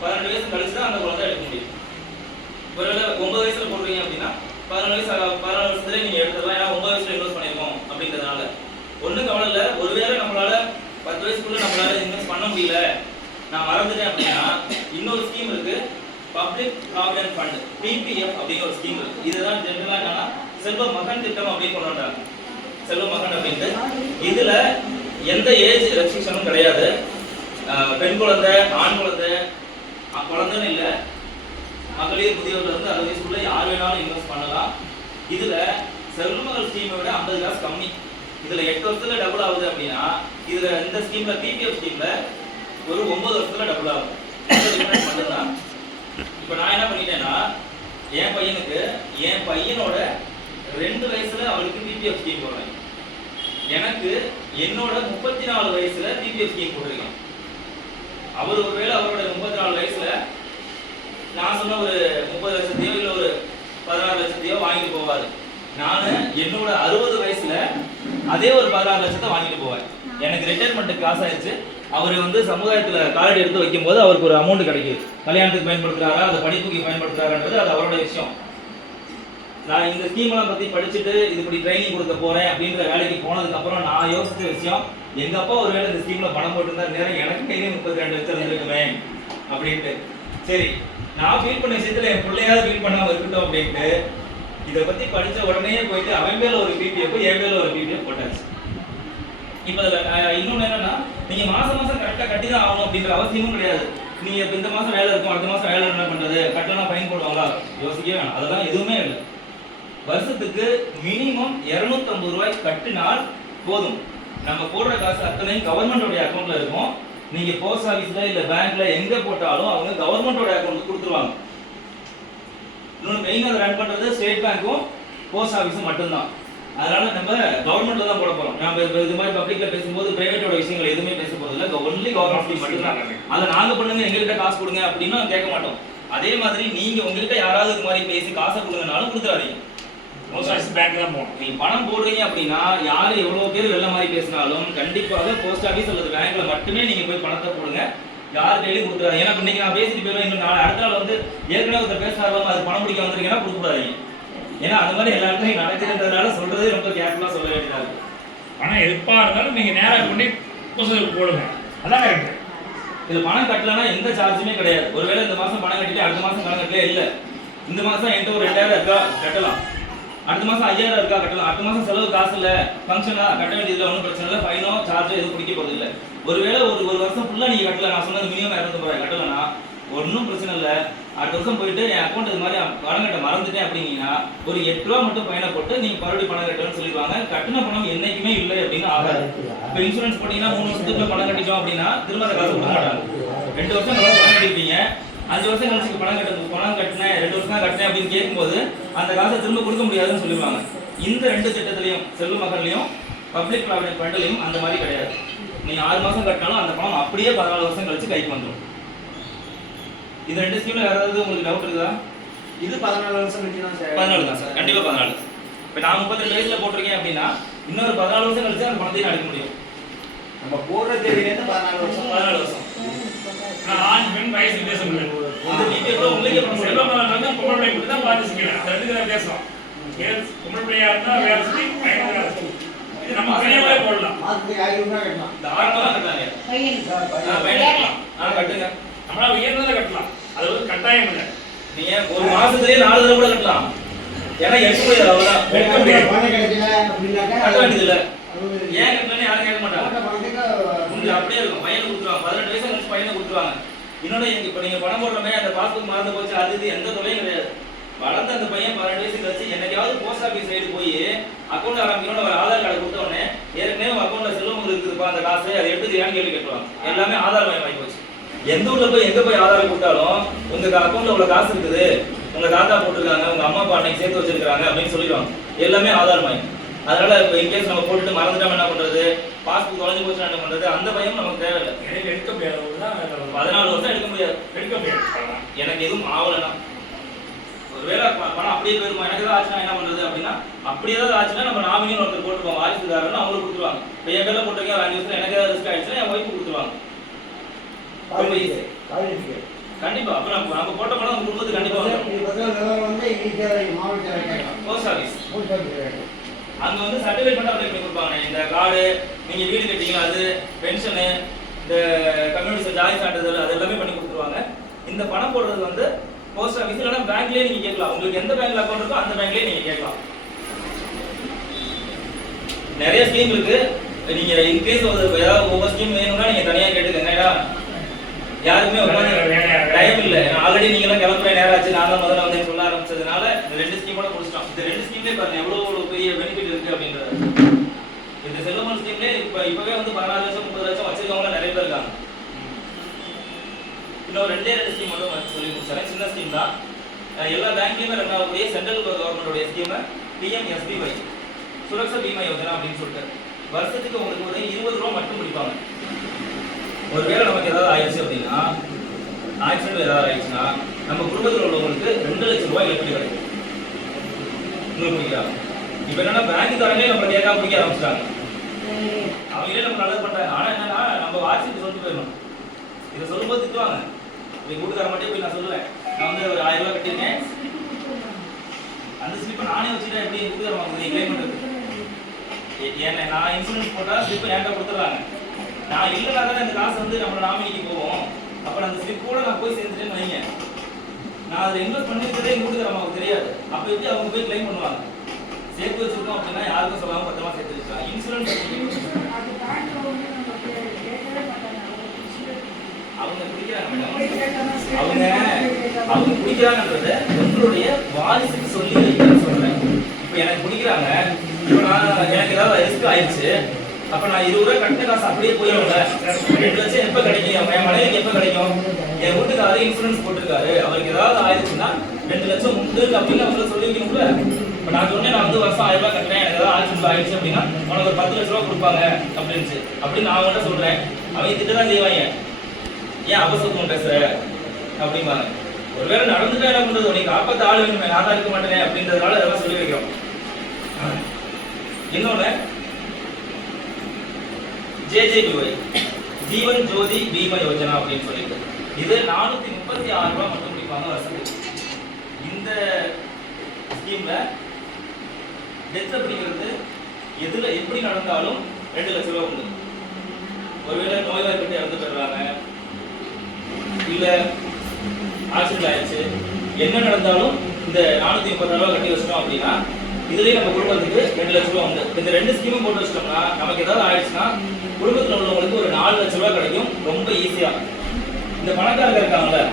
பதினெட்டு வயசு கழிச்சு தான் அந்த குழந்தை எடுக்க முடியும். ஒருவேளை ஒன்பது வயசுல போடுறீங்க அப்படின்னா பதினொன்று வயசு ஆக- பதினாலு வருஷத்துல நீங்க எடுத்துடலாம் ஏன்னா ஒன்பது வயசுல இன்வெஸ்ட் பண்ணிருக்கோம் அப்படின்றதுனால. ஒண்ணும் கவலை இல்லை. ஒருவேளை நம்மளால பத்து வயசுக்குள்ள நம்மளால இன்வெஸ்ட் பண்ண முடியல. நான் மறந்துட்டேன் அப்படின்னா இன்னொரு ஸ்கீம் இருக்கு. பப்ளிக் ப்ராவிடன்ட் ஃபண்ட் பிபிஎஃப் அப்படிங்கிற ஒரு ஸ்கீம் இருக்கு. இதுதான் ஜென்ரலா என்னன்னா செல்வ மகன் திட்டம் அப்படின்னு கொண்டு வந்தாங்க. செல்வ மகன் அப்படின்ட்டு. இதுல எந்த ஏஜ் ரெஸ்ட்ரிக்ஷனும் கிடையாது. பெண் குழந்தை ஆண் குழந்தை குழந்தைன்னு இல்லை. மகளிர் முதியோர்ல இருந்து அறுபது வயசுக்குள்ள யார் வேணாலும் இன்வெஸ்ட் பண்ணலாம். இதுல செல்வமகள் ஸ்கீமை விட ஐம்பது காசு கம்மி. இதுல எட்டு வருஷத்துல டபுள் ஆகுது அப்படின்னா இதுல இந்த ஸ்கீம்ல பிபிஎஃப் ஸ்கீம்ல ஒரு ஒன்பது வருஷத்துல டபுள் ஆகும். மட்டும்தான் இப்போ நான் என்ன பண்ணிட்டேன்னா என் பையனுக்கு என் பையனோட ரெண்டு வயசுல அவளுக்கு பிபிஎஃப் ஸ்கீம் போடுறேன். எனக்கு என்னோட முப்பத்தி நாலு வயசுல பிபிஎஃப் ஸ்கீம் போட்டிருக்கேன். அவர் ஒருவேளை அவரோட முப்பத்தி நாலு வயசுல நான் சொன்ன ஒரு முப்பது லட்சத்தையோ இல்ல ஒரு பதினாறு லட்சத்தையோ வாங்கிட்டு போவாரு. நானு என்னோட அறுபது வயசுல அதே ஒரு பதினாறு லட்சத்தை வாங்கிட்டு போவேன். எனக்கு ரிட்டையர்மெண்ட்டுக்கு காசு ஆயிடுச்சு அவர் வந்து சமுதாயத்துல காலடி எடுத்து வைக்கும்போது அவருக்கு ஒரு அமௌண்ட் கிடைக்குது. கல்யாணத்துக்கு பயன்படுத்துறாரா? அதை படிப்புக்கு பயன்படுத்துறாருன்றது அது அவரோட விஷயம். நான் இந்த ஸ்கீம்லாம் பற்றி படிச்சுட்டு இது இப்படி ட்ரைனிங் கொடுக்க போகிறேன் அப்படின்ற வேலைக்கு போனதுக்கப்புறம் நான் யோசித்த விஷயம் எங்கள் அப்பா ஒருவேளை இந்த ஸ்கீமில் பணம் போட்டிருந்தா நேரம் எனக்கு கையிலே முப்பத்தி ரெண்டு லட்சம் இருந்திருக்குமே அப்படின்ட்டு. சரி நான் ஃபீல் பண்ண விஷயத்தில் என் பிள்ளையாவது ஃபீல் பண்ணாமல் இருக்கட்டும் அப்படின்ட்டு இதை பற்றி படித்த உடனே போயிட்டு அவன் மேலே ஒரு பிபிஎஃப் என் மேல ஒரு பிபிஎஃப் போட்டாச்சு. இப்போ இதுல, அஹ், இன்னொன்னு என்னன்னா மாதம் மாதம் மாசம் கட்டி தான் ஆகணும் அப்படின்ற அவசியமும் கிடையாது. நீங்கள் இப்போ இந்த மாதம் வேலை இருக்கும் அடுத்த மாதம் வேலை என்ன பண்ணுறது கட்டலாம் ஃபைன் போடுவாங்களா? யோசிக்கவே வேணாம். அதெல்லாம் எதுவுமே இல்லை. வருஷத்துக்கு மினிமம் 250 ரூபாய் கட்டினால் போதும். நம்ம போடுற காசு அத்தனையும் கவர்மெண்டோட அக்கௌண்ட்ல இருக்கும். நீங்க போஸ்ட் ஆபீஸ்ல இல்ல பேங்க்ல எங்க போட்டாலும் அவங்க கவர்மெண்டோட அக்கௌண்ட் கொடுத்துருவாங்க. இன்னொன்று மெயினாக ரன் பண்றது ஸ்டேட் பேங்க்கும் போஸ்ட் ஆஃபீஸும் மட்டும்தான். அதனால நம்ம கவர்மெண்ட்ல தான் போட போறோம். நம்ம இது மாதிரி பப்ளிக்ல பேசும்போது பிரைவேட்டோட விஷயங்கள் எதுவுமே பேச போறது இல்ல. ஒன்லி கவர்மெண்ட் மட்டும்தான். அதை நாங்க பண்ணுங்க எங்ககிட்ட காசு கொடுங்க அப்படின்னு கேட்க மாட்டோம். அதே மாதிரி நீங்க உங்ககிட்ட யாராவது இது மாதிரி பேசி காசை கொடுங்கனாலும் கொடுத்துறாதீங்க. போஸ்ட் ஆஃபீஸ் பேங்க் தான் போகணும் நீங்க பணம் போடுறீங்க அப்படின்னா யாரு எவ்வளவு பேர் வெள்ள மாதிரி பேசினாலும் கண்டிப்பாக போஸ்ட் ஆபீஸ் அல்லது பேங்க்ல மட்டுமே நீங்க போய் பணத்தை போடுங்க. யார் கையிலும் கொடுத்துறாங்க ஏன்னா இன்னைக்கு நான் பேசிட்டு போயிடுவேன் இன்னும் நாளை அடுத்த நாள் வந்து ஏற்கனவே ஒருத்தர் பேசுறாரு அது பணம் பிடிக்க வந்திருக்கீங்கன்னா கொடுத்துடாதீங்க. ஏன்னா அந்த மாதிரி எல்லா இடத்துலையும் நடக்குதுன்றதுனால சொல்றதே ரொம்ப கேர்ஃபுல்லா சொல்ல வேண்டியதா இருக்கு. பணம் எப்பா இருந்தாலும் நீங்க நேரா கொண்டு புத்தகத்துக்கு போடுங்க. அதான் கரெக்ட் இது பணம் கட்டலன்னா எந்த சார்ஜுமே கிடையாது. ஒருவேளை இந்த மாசம் பணம் கட்டிட்டு அடுத்த மாசம் பணம் கட்டலே இல்ல. இந்த மாசம் என்கிட்ட ஒரு ரெண்டாயிரம் இருக்கா? கட்டலாம். அடுத்த மாசம் ஐயாயிரம் இருக்கா கட்டலாம் அடுத்த மாசம் செலவு காசு இல்ல. ஃபங்க்ஷனா கட்ட வேண்டியது ஒன்றும் பிரச்சனை இல்லை. ஃபைனோ சார்ஜோ எதுவும் பிடிக்க போறது இல்லை. ஒருவேளை ஒரு ஒரு வருஷம் ஃபுல்லா நீங்க கட்டல. நான் சொன்னது மினிமம் இரநூத்தி ரூபாய் கட்டலனா ஒன்றும் பிரச்சனை இல்லை. அடுத்த வருஷம் போயிட்டு என் அக்கௌண்ட் இது மாதிரி பணம் கட்ட மறந்துட்டேன் அப்படின்னீங்கன்னா ஒரு எட்டு ரூபா மட்டும் பயனை போட்டு நீங்க மறுபடியும் பணம் கட்டணும்னு சொல்லிடுவாங்க. கட்டின பணம் என்னைக்குமே இல்லை அப்படின்னு ஆகாது. இப்போ இன்சூரன்ஸ் போட்டீங்கன்னா மூணு வருஷத்துக்குள்ள பணம் கட்டிட்டோம் அப்படின்னா திரும்ப அந்த காசு கொடுக்க மாட்டாங்க. ரெண்டு வருஷம் நல்லா பணம் கட்டிருப்பீங்க. அஞ்சு வருஷம் கழிச்சு பணம் கட்ட பணம் கட்டினேன் ரெண்டு வருஷம் தான் கட்டினேன் அப்படின்னு கேட்கும்போது அந்த காசை திரும்ப கொடுக்க முடியாதுன்னு சொல்லிடுவாங்க. இந்த ரெண்டு திட்டத்திலையும் செல்வ மகன்லையும் பப்ளிக் ப்ராவிடன்ட் ஃபண்ட்லையும் அந்த மாதிரி கிடையாது. நீங்க ஆறு மாசம் கட்டினாலும் அந்த பணம் அப்படியே பதினாலு வருஷம் கழிச்சு கைக்கு வந்துடும் இது ரெண்டு ஸ்கீம்ல வேற ஏதாவது உங்களுக்கு டவுட் இருக்குதா? இது பதினாலு வருஷம் கழிச்சு தான் சார். பதினாலு தான் சார். கண்டிப்பா பதினாலு. இப்போ நான் முப்பத்தி வயசுல போட்டிருக்கேன் அப்படின்னா இன்னொரு பதினாலு வருஷம் கழிச்சு அந்த பணத்தையும் அடைக்க முடியும். நம்ம போடுற தேதியிலேருந்து பதினாலு வருஷம். பதினாலு வருஷம். ஆண் பெண் வயசு முடியும் செல்வமகன் பொம்பளை பிள்ளை மட்டும் தான் பார்த்து செய்யணும் அது ரெண்டு ஏன் பொம்பளை பிள்ளையா இருந்தா வேலை செஞ்சு இது நம்ம பெரியவங்களே போடலாம். மாதத்துக்கு ஆயிரம் ரூபாய் கட்டலாம். தாராளமா கட்டலாங்க. ஆ, பையன். கட்டலாம். ஆ, கட்டுங்க. நம்மளால உயர்ந்ததை கட்டலாம். அது வந்து கட்டாயம் இல்லை. நீங்க ஒரு மாசத்துலயே நாலு தடவை கூட கட்டலாம்? ஏன்னா அவ்வளவுதான். அப்படின்னாக்கா கட்ட வேண்டியது இல்ல ஏன் கட்டலன்னு யாரும் கேட்க மாட்டாங்க. போட்ட அப்படியே இருக்கும். பையனை கொடுத்துருவாங்க. பதினெட்டு வயசு கழிச்சு பையனை கொடுத்துருவாங்க. இன்னொன்னு எனக்கு இப்போ நீங்க பணம் போடுற மாதிரி அந்த பாஸ்புக் மறந்து போச்சு அது இது எந்த தொலையும் கிடையாது. வளர்ந்த அந்த பையன் பன்னெண்டு வயசு கழிச்சு என்னைக்காவது போஸ்ட் ஆஃபீஸ் சைடு போய் அக்கௌண்ட் ஆரம்பிக்கணும் ஒரு ஆதார் கார்டு கொடுத்த உடனே ஏற்கனவே உங்க அக்கௌண்ட்ல செல்வம் இருக்குதுப்பா அந்த காசு அதை ஏன் கேள்வி கேட்டுருவாங்க. எல்லாமே ஆதார் மயம் ஆகி போச்சு. எந்த ஊர்ல போய் எங்க போய் ஆதார் கொடுத்தாலும் உங்க அக்கௌண்ட்ல உள்ள காசு இருக்குது. உங்க தாத்தா போட்டிருக்காங்க உங்க அம்மா அப்பா அன்னைக்கு சேர்த்து வச்சிருக்காங்க அப்படின்னு சொல்லிடுவாங்க. எல்லாமே ஆதார் மயம். அதனால இப்போ இன்கேஸ் நம்ம போட்டுட்டு மறந்துட்டோம் என்ன பண்றது? பாஸ்புக் தொலைஞ்சு போச்சுன்னா என்ன பண்றது? அந்த பயம் நமக்கு தேவையில்லை. எனக்கு எடுக்க முடியாது. தான் பதினாலு வருஷம் எடுக்க முடியாது. எடுக்க முடியாது. எனக்கு எதுவும் ஆகலைன்னா. ஒருவேளை பணம் அப்படியே போயிருக்கும் எனக்கு ஏதாவது ஆச்சுன்னா என்ன பண்றது அப்படின்னா அப்படி ஏதாவது ஆச்சுன்னா நம்ம நாமினின்னு ஒருத்தர் போட்டுருவோம் வாரிசுதாரன்னு அவங்களுக்கு கொடுத்துருவாங்க. இப்போ என் பேர்ல போட்டிருக்கேன் அஞ்சு வருஷம் எனக்கு ஏதாவது ரிஸ்க் ஆயிடுச்சுன்னா என் ஒய்ஃபு கொடுத்துருவாங்க. கண்டிப்பா. அப்ப நம்ம நம்ம போட்ட பணம் நம்ம குடும்பத்துக்கு கண்டிப்பா கேட்கலாம். போஸ்ட் ஆஃபீஸ் போஸ்ட் ஆஃபீஸ் கேட்கலாம். அங்க வந்து சர்டிஃபிகேட் மட்டும் அப்ளை பண்ணி கொடுப்பாங்க? இந்த கார்டு நீங்க வீடு கட்டிங்களா அது பென்ஷனு இந்த கம்யூனிட்டி ஜாதி சான்றிதழ் அது எல்லாமே பண்ணி கொடுத்துருவாங்க. இந்த பணம் போடுறது வந்து போஸ்ட் ஆஃபீஸ் இல்லைன்னா பேங்க்லயே நீங்க கேட்கலாம். உங்களுக்கு எந்த பேங்க்ல அக்கௌண்ட் இருக்கோ அந்த பேங்க்லயே நீங்க கேட்கலாம். நிறைய ஸ்கீம் இருக்கு. நீங்க இன்கேஸ் ஏதாவது ஒவ்வொரு ஸ்கீம் வேணும்னா நீங்க தனியா கேட்டுக்கங்க. ஏன்னா உட்காந்து டைம் இல்ல. ஆல்ரெடி நீங்க எல்லாம் கிளம்புற நேரம் ஆச்சு. நான் தான் முதல்ல வந்து சொல்ல ஆரம்பிச்சதுனால இந்த ரெண்டு ஸ்கீமோட முடிச்சிட்டோம். இந்த ரெண்டு ஸ்கீம்லயே பாருங்க எவ்வளவு ஒரு பெரிய பெனிஃபிட் இந்த செல்வமன் ஸ்கீம்ல இப்ப இப்பவே வந்து பதினாறு லட்சம் முப்பது லட்சம் வச்சிருக்கவங்க நிறைய பேர் இருக்காங்க. இன்னும் ரெண்டே ரெண்டு ஸ்கீம் மட்டும் சொல்லி முடிச்சிடறேன். சின்ன ஸ்கீம் தான். எல்லா பேங்க்லயுமே ரன் ஆகக்கூடிய சென்ட்ரல் கவர்மெண்டோடைய ஸ்கீம் பிஎம்எஸ்பிஒய் சுரக்ஷா பீமா யோஜனா அப்படின்னு சொல்லிட்டு. வருஷத்துக்கு உங்களுக்கு வந்து இருபது ரூபா மட்டும் முடிப்பாங்க. ஒருவேளை நமக்கு ஏதாவது ஆயிடுச்சு அப்படின்னா ஆக்சிடென்ட் ஏதாவது ஆயிடுச்சுன்னா நம்ம குடும்பத்தில் உள்ளவங்களுக்கு ரெண்டு லட்சம் ரூபாய் இழப்பீடு கிடைக்கும். உங்களுக்கு புரியுதா? இப்போ என்னன்னா தரங்களே நம்ம கேட்காம பிடிக்க ஆரம்பிச்சிட்டாங்க. அவங்களே நம்ம நல்லது பண்றாங்க ஆனா என்னன்னா நம்ம வாட்சிட்டு சொல்லிட்டு போயிடணும். இதை சொல்லும்போது திட்டுவாங்க. என் வீட்டுக்கார மட்டும் போய் நான் சொல்லுவேன். நான் வந்து ஒரு ஆயிரம் ரூபாய் கட்டியிருக்கேன். அந்த ஸ்லிப்பை நானே வச்சுட்டேன் எப்படி என் வீட்டுக்கார வாங்குறது கிளைம் பண்றது? ஏ- ஏன்னா நான் இன்சூரன்ஸ் போட்டா ஸ்லிப்பை என்கிட்ட கொடுத்துட்றாங்க. நான் இல்லைனா தான் இந்த காசு வந்து நம்ம நாமினிக்கு போவோம் அப்போ அந்த ஸ்லிப்போட நான் போய் சேர்ந்துட்டேன்னு வைங்க. நான் அதை இன்வெஸ்ட் பண்ணிருக்கிறதே எங்க வீட்டுக்கார அம்மாவுக்கு தெரியாது. அப்போ எப்படி அவங்க போய் கிளைம் பண்ணுவாங்க? சேர்த்து வச்சிருக்கோம் அப்படின்னா யாருக்கும் சொல்லாம பத்திரமா சேர்த்து வச்சுக்கலாம். இன்சூரன்ஸ் அவங்க குடிக்கிறாங்க மேடம் அவங்க அவங்க குடிக்கிறாங்கன்றத உங்களுடைய வாரிசுக்கு சொல்லி வைக்கிறேன்னு சொல்றேன். இப்போ எனக்கு குடிக்கிறாங்க இப்போ நான் எனக்கு ஏதாவது ரிஸ்க் ஆயிடுச்சு. அப்ப நான் இருபது ரூபாய் கட்டின காசு அப்படியே போயிடும்ல. ரெண்டு லட்சம் எப்ப கிடைக்கும்? என் மனைவிக்கு எப்ப கிடைக்கும்? என் வீட்டுக்காரரு இன்சூரன்ஸ் போட்டிருக்காரு. அவருக்கு ஏதாவது ஆயிடுச்சுன்னா ரெண்டு லட்சம் உண்டு அப்படின்னு அவங்கள சொல்லி இப்போ நான் சொன்னேன் நான் வந்து வருஷம் ஆயிரம் ரூபாய் கட்டுறேன் எனக்கு ஏதாவது ஆக்சிடென்ட் ஆயிடுச்சு அப்படின்னா உனக்கு ஒரு பத்து லட்ச ரூபா கொடுப்பாங்க அப்படின்னு அப்படின்னு நான் அவங்கள்ட்ட சொல்றேன். அவங்க திட்டதான் செய்வாங்க. ஏன் அவசரம் பேசுற? அப்படிம்பாங்க. ஒருவேளை நடந்துட்டா என்ன பண்றது? நீ காப்பாத்த ஆள் வேணுமே நான் தான் இருக்க மாட்டேனே அப்படின்றதுனால அதெல்லாம் சொல்லி வைக்கிறோம். இன்னொன்னு ஜேஜேபிஒய் ஜீவன் ஜோதி பீம யோஜனா அப்படின்னு சொல்லிட்டு. இது நானூத்தி முப்பத்தி ஆறு ரூபாய் மட்டும் முடிப்பாங்க வருஷத்துக்கு. இந்த ஸ்கீம்ல டெத் அப்படிங்கிறது எதுல எப்படி நடந்தாலும் ரெண்டு லட்ச ரூபாய் உண்டு ஒருவேளை நோய்வாய்ப்பட்டு இறந்து போயிடுறாங்க இல்ல ஆக்சிடென்ட் ஆயிடுச்சு என்ன நடந்தாலும் இந்த நானூத்தி முப்பது ரூபாய் கட்டி வச்சிட்டோம் அப்படின்னா இதுலயே நம்ம குடும்பத்துக்கு ரெண்டு லட்ச ரூபாய் உண்டு. இந்த ரெண்டு ஸ்கீமும் போட்டு வச்சிட்டோம்னா நமக்கு ஏதாவது ஆயிடுச்சுன்னா குடும்பத்துல உள்ளவங்களுக்கு ஒரு நாலு லட்ச ரூபாய் கிடைக்கும் ரொம்ப ஈஸியா இந்த பணக்காரங்க இருக்காங்களே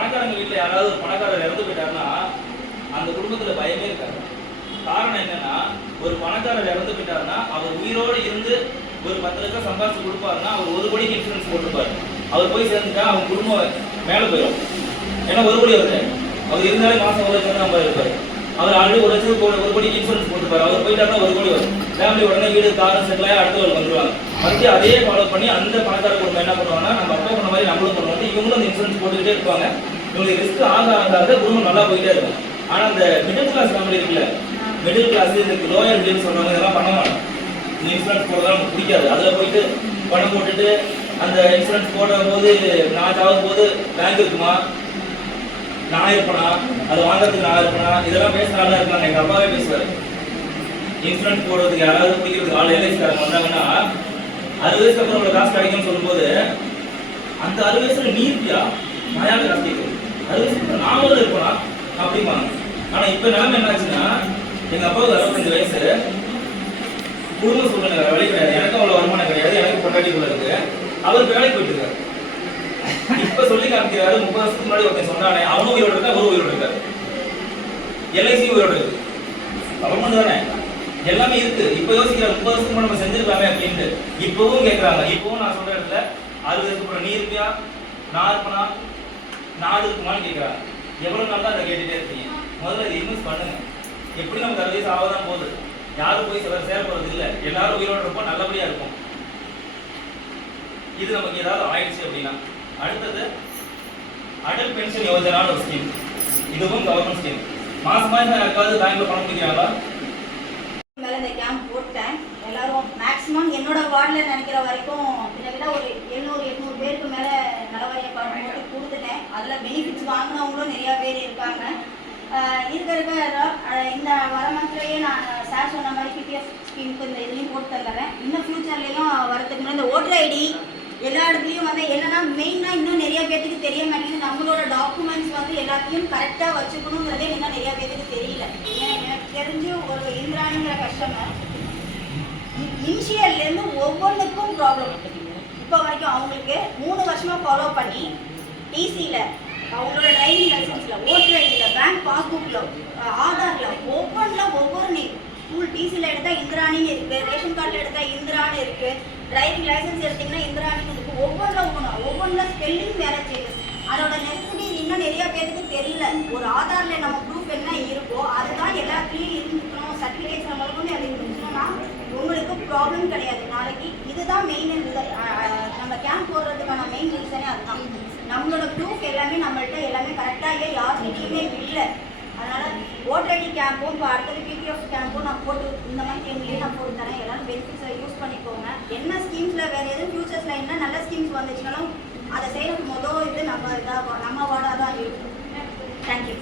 பணக்காரங்க வீட்டில் யாராவது பணக்காரர் இறந்து போயிட்டாருன்னா அந்த குடும்பத்துல பயமே இருக்காது. காரணம் என்னன்னா ஒரு பணக்காரர் இறந்து போயிட்டாருன்னா அவர் உயிரோடு இருந்து ஒரு பத்து லட்சம் சம்பாதிச்சு கொடுப்பாருன்னா அவர் ஒரு கோடிக்கு இன்சூரன்ஸ் போட்டுப்பாரு அவர் போய் சேர்ந்துட்டா அவங்க குடும்பம் மேல போயிடும். ஏன்னா ஒரு கோடி வருது அவர் இருந்தாலே மாசம் ஒரு லட்சம் தான் இருப்பார் அவர் ஆல்ரெடி ஒரு லட்சம் ஒரு கோடிக்கு இன்சூரன்ஸ் போட்டுப்பாரு அவர் போயிட்டாருன்னா ஒரு கோடி வரும். ஃபேமிலி உடனே வீடு காரம் செட்டில் அடுத்தவர்கள் வந்துருவாங்க. மறுபடியும் அதே ஃபாலோ பண்ணி அந்த பணக்கார குடும்பம் என்ன பண்ணுவாங்கன்னா நம்ம அப்பா பண்ண மாதிரி நம்மளும் பண்ணுவோம் இவங்களும் அந்த இன்சூரன்ஸ் போட்டுக்கிட்டே இருப்பாங்க. இவங்களுக்கு ரிஸ்க் ஆக ஆக ஆக குடும்பம் நல்லா போயிட்டே இருக்கும். ஆனால் அந்த மிடில் கிளாஸ் ஃபேமிலி இருக்குல்ல மிடில் கிளாஸ் இதுக்கு லோயர் மிடில் சொல்றவங்க இதெல்லாம் பண்ண மாட்டோம் இந்த இன்சூரன்ஸ் போடுறதா நமக்கு பிடிக்காது. அதில் போயிட்டு பணம் போட்டுட்டு அந்த இன்சூரன்ஸ் போடும் போது நான் சாகும் போது பேங்க் இருக்குமா? நான் இருப்பனா? அது வாங்குறதுக்கு நான் இருப்பனா? இதெல்லாம் பேசுறாங்க இருக்கலாம் எங்கள் அப்பாவே பேசுவார். இன்சூரன்ஸ் போடுறதுக்கு யாராவது பிடிக்கிறதுக்கு ஆள் எல்ஐசிக்காரங்க வந்தாங்கன்னா அறுபது வயசுக்கு அப்புறம் உங்களுக்கு காசு கிடைக்கும்னு சொல்லும்போது அந்த அறுவை வயசுல நீ இருக்கியா நான் யாருக்கு காசு கேட்குறது அறுபது வயசுக்கு அப்படிம்பாங்க. ஆனா இப்ப நிலைமை என்னாச்சுன்னா எங்க அப்பாவுக்கு அறுபத்தஞ்சு வயசு. குடும்ப சூழ்நிலை வேலை கிடையாது. எனக்கு அவ்வளவு வருமானம் கிடையாது. எனக்கு பொண்டாட்டிக்குள்ள இருக்கு. அவருக்கு வேலைக்கு போயிட்டு இருக்காரு. இப்ப சொல்லி காமிக்கிறாரு முப்பது வருஷத்துக்கு முன்னாடி ஒருத்தன் சொன்னானே அவனும் உயிரோடு இருக்கா அவரும் உயிரோடு இருக்காரு. எல்ஐசி உயிரோடு இருக்கு. கவர்மெண்ட் தானே? எல்லாமே இருக்கு. இப்ப யோசிக்கிற முப்பது வருஷத்துக்கு முன்னாடி நம்ம செஞ்சிருக்கலாமே அப்படின்ட்டு. இப்பவும் கேட்கறாங்க இப்பவும் நான் சொல்ற இடத்துல அறுபது அப்புறம் நீ இருப்பியா? நான் இருப்பனா? நாடு இருக்குமான்னு கேட்குறா எவ்வளோ நாள் தான் அதை கேட்டுகிட்டே இருக்கீங்க முதல்ல இதை இன்வெஸ்ட் பண்ணுங்க. எப்படி நமக்கு அறுபது வயசு ஆகதான் போகுது யாரும் போய் சிலர் சேர போகிறது இல்லை. எல்லாரும் உயிரோட இருப்போம் நல்லபடியாக இருக்கும் இது நமக்கு ஏதாவது ஆயிடுச்சு அப்படின்னா அடுத்தது அடல் பென்ஷன் யோஜனான்னு ஒரு ஸ்கீம் இதுவும் கவர்மெண்ட் ஸ்கீம் மாசம் மாதம் யாருக்காவது பேங்க்ல பணம் பிடிக்கிறாங்களா? மேலே இந்த கேம்ப் போட்டேன். எல்லாரும் மேக்ஸிமம் என்னோட வார்டில் நினைக்கிற வரைக்கும் கிட்டத்தட்ட ஒரு எழுநூறு எட்நூறு பேருக்கு மேலே நலவாரிய கார்டு போட்டு கொடுத்துட்டேன் அதில் பெனிஃபிட்ஸ் வாங்கினவங்களும் நிறையா பேர் இருக்காங்க ஆஹ் இருக்க இருக்க இந்த வர மந்த்லேயே நான் சார் சொன்ன மாதிரி பிபிஎஃப் ஸ்கீமுக்கு இந்த இதுலேயும் போட்டு தந்துடுறேன். இன்னும் ஃப்யூச்சர்லேயும் வரதுக்கு முன்னாடி இந்த ஓட்டர் ஐடி எல்லா இடத்துலையும் வந்து என்னன்னா மெயினாக இன்னும் நிறைய பேர்த்துக்கு தெரிய மாட்டேங்குது. நம்மளோட டாக்குமெண்ட்ஸ் வந்து எல்லாத்தையும் கரெக்டாக வச்சுக்கணுங்கிறதே இன்னும் நிறைய பேர்த்துக்கு தெரியல. ஏன்னா எனக்கு தெரிஞ்சு ஒரு இந்திராணிங்கிற கஸ்டமர் இனிஷியல்லேருந்து ஒவ்வொன்றுக்கும் ப்ராப்ளம் இருக்குது இப்போ வரைக்கும் அவங்களுக்கு மூணு வருஷமாக ஃபாலோ பண்ணி டிசியில் அவங்களோட டிரைவிங் லைசன்ஸ்ல ஓட்டர் ஐடியில் பேங்க் பாஸ்புக்ல ஆதாரில் ஒவ்வொன்றுல ஒவ்வொரு நேம் ஸ்கூல் டிசியில் எடுத்தால் இந்திராணின்னு இருக்குது ரேஷன் கார்டில் எடுத்தால் இந்திரான்னு இருக்குது டிரைவிங் லைசன்ஸ் எடுத்தீங்கன்னா இந்திராணின்னு இருக்குது ஒவ்வொன்றில் ஒவ்வொன்றும் ஒவ்வொன்றில் ஸ்பெல்லிங் வேறு சேஞ்சஸ் அதோட நெசசிட்டி இன்னும் நிறைய பேருக்கு தெரியல. ஒரு ஆதாரில் நம்ம ப்ரூஃப் என்ன இருக்கோ அதுதான் எல்லாத்துலேயும் இருந்துக்கணும் சர்டிஃபிகேட்ஸ் முதற்கொண்டு அது இருந்துச்சுன்னா உங்களுக்கு ப்ராப்ளம் கிடையாது. நாளைக்கு இதுதான் மெயின் நம்ம கேம்ப் போடுறதுக்கான மெயின் ரீசனே அதுதான் நம்மளோட ப்ரூஃப் எல்லாமே நம்மள்ட்ட எல்லாமே கரெக்டாக யார்கிட்டையுமே இல்லை. அதனால் ஓட்டர் ஐடி கேம்பும் இப்போ அடுத்தது பிபிஎஃப் கேம்பும் நான் போட்டு இந்த மாதிரி எங்களையும் நான் போட்டு தரேன். எல்லாரும் பெனிஃபிட்ஸை யூஸ் பண்ணிக்கோங்க. என்ன ஸ்கீம்ஸில் வேறு எதுவும் ஃபியூச்சர்ஸில் என்ன நல்ல ஸ்கீம்ஸ் வந்துச்சுனாலும் அதை செய்யறதுக்கு மொதல் இது நம்ம இதாக நம்ம வார்டாக தான் இருக்கும். தேங்க்யூ